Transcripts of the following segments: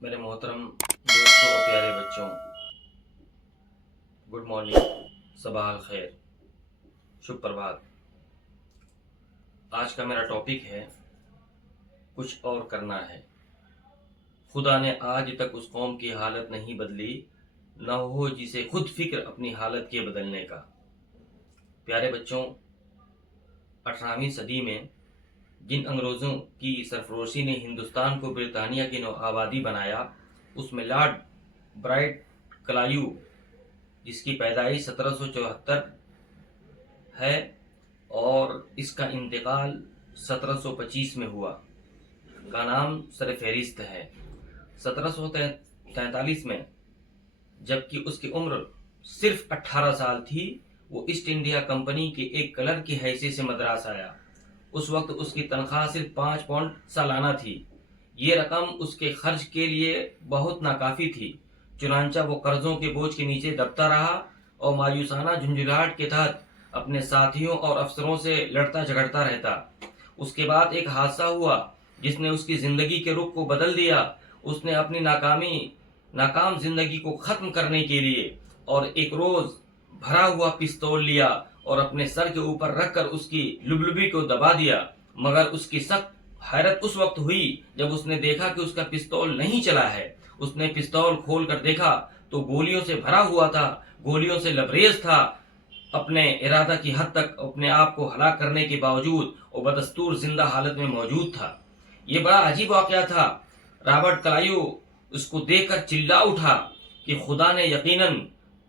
मेरे मोहतरम दोस्तों और प्यारे बच्चों, गुड मॉर्निंग, सबाह अल खैर, शुभ प्रभात। आज का मेरा टॉपिक है कुछ और करना है। खुदा ने आज तक उस कौम की हालत नहीं बदली, न हो जिसे खुद फिक्र अपनी हालत के बदलने का। प्यारे बच्चों, 18वीं सदी में जिन अंग्रेज़ों की सरफरोशी ने हिंदुस्तान को ब्रितानिया की नौ आबादी बनाया, उसमें लॉर्ड ब्राइट क्लाइव, जिसकी पैदाइश 1774 है और इसका इंतकाल 1725 में हुआ, का नाम सरफहरिस्त है। 1743 में, जबकि उसकी उम्र सिर्फ 18 साल थी, वो ईस्ट इंडिया कंपनी के एक क्लर्क की हैसियत से मद्रास आया। उस वक्त उसकी तनख्वाह सिर्फ 5 पाउंड सालाना थी। ये रकम उसके खर्च के लिए बहुत नाकाफी थी। चुनांचा वो कर्जों के बोझ के नीचे दबता रहा और मायूसाना झुंझुलाहट के तहत अपने साथियों और अफसरों से लड़ता झगड़ता रहता। उसके बाद एक हादसा हुआ जिसने उसकी जिंदगी के रुख को बदल दिया। उसने अपनी नाकाम जिंदगी को खत्म करने के लिए और एक रोज भरा हुआ पिस्तौल लिया और अपने सर के ऊपर रखकर उसकी लुबलुबी को दबा दिया। मगर उसकी सख्त हैरत उस वक्त हुई जब उसने देखा कि उसका पिस्तौल नहीं चला है। उसने पिस्तौल खोल कर देखा तो गोलियों से भरा हुआ था, गोलियों से लबरेज था। अपने इरादा की हद तक अपने आप को हलाक करने के बावजूद वो बदस्तूर जिंदा हालत में मौजूद था। ये बड़ा अजीब वाकया था। रॉबर्ट क्लाइव उसको देखकर चिल्ला उठा कि खुदा ने यकीनन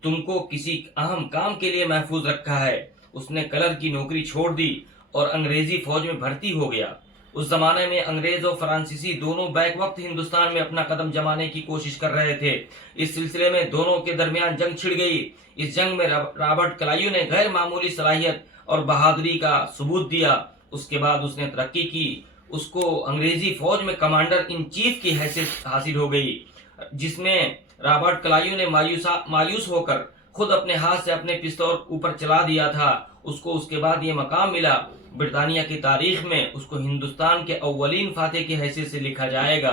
तुमको किसी अहम काम के लिए महफूज रखा है। उसने कलर की नौकरी छोड़ दी और अंग्रेजी फौज में भर्ती हो गया। उस जमाने में अंग्रेज और फ्रांसीसी दोनों बैक वक्त हिंदुस्तान में अपना कदम जमाने की कोशिश कर रहे थे। इस सिलसिले में दोनों के दरमियान जंग छिड़ गई। इस जंग में रॉबर्ट क्लाइव ने गैर मामूली सलाहियत और बहादुरी का सबूत दिया। उसके बाद उसने तरक्की की। उसको अंग्रेजी फौज में कमांडर इन चीफ की हैसियत हासिल हो गई, जिसमें रॉबर्ट क्लाइव ने मायूस होकर खुद अपने हाथ से अपने पिस्तौल ऊपर चला दिया था। उसको उसके बाद ये मकाम मिला। ब्रिटानिया की तारीख में उसको हिंदुस्तान के अव्वलीन फातेह की हैसियत से लिखा जाएगा।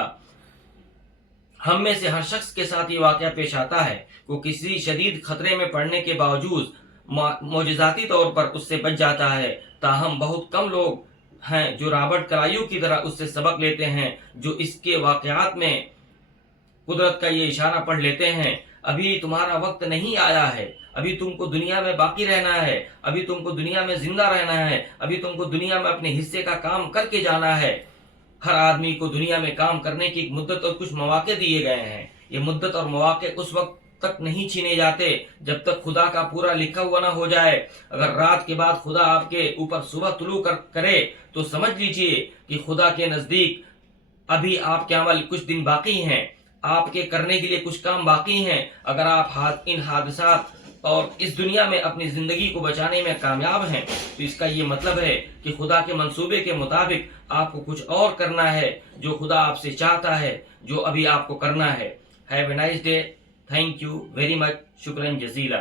हम में से हर शख्स के साथ ये वाकया पेश आता है। वो किसी शदीद खतरे में पड़ने के बावजूद मौजज़ाती तौर पर उससे बच जाता है। ताहम बहुत कम लोग हैं जो रॉबर्ट क्लाइव की तरह उससे सबक लेते हैं, जो इसके वाकयात में कुदरत का ये इशारा पढ़ लेते हैं। अभी तुम्हारा वक्त नहीं आया है, अभी तुमको दुनिया में बाकी रहना है, अभी तुमको दुनिया में जिंदा रहना है, अभी तुमको दुनिया में अपने हिस्से का काम करके जाना है। हर आदमी को दुनिया में काम करने की एक मुद्दत और कुछ मौके दिए गए हैं। ये मुद्दत और मौके उस वक्त तक नहीं छीने जाते जब तक खुदा का पूरा लिखा हुआ ना हो जाए। अगर रात के बाद खुदा आपके ऊपर सुबह तुलू करे तो समझ लीजिए कि खुदा के नजदीक अभी आपके अमल कुछ दिन बाकी हैं, आपके करने के लिए कुछ काम बाकी हैं। अगर आप इन हादसात और इस दुनिया में अपनी जिंदगी को बचाने में कामयाब हैं तो इसका ये मतलब है कि खुदा के मंसूबे के मुताबिक आपको कुछ और करना है, जो खुदा आपसे चाहता है, जो अभी आपको करना है। Have a nice day. Thank you very much. शुक्रन जजीला।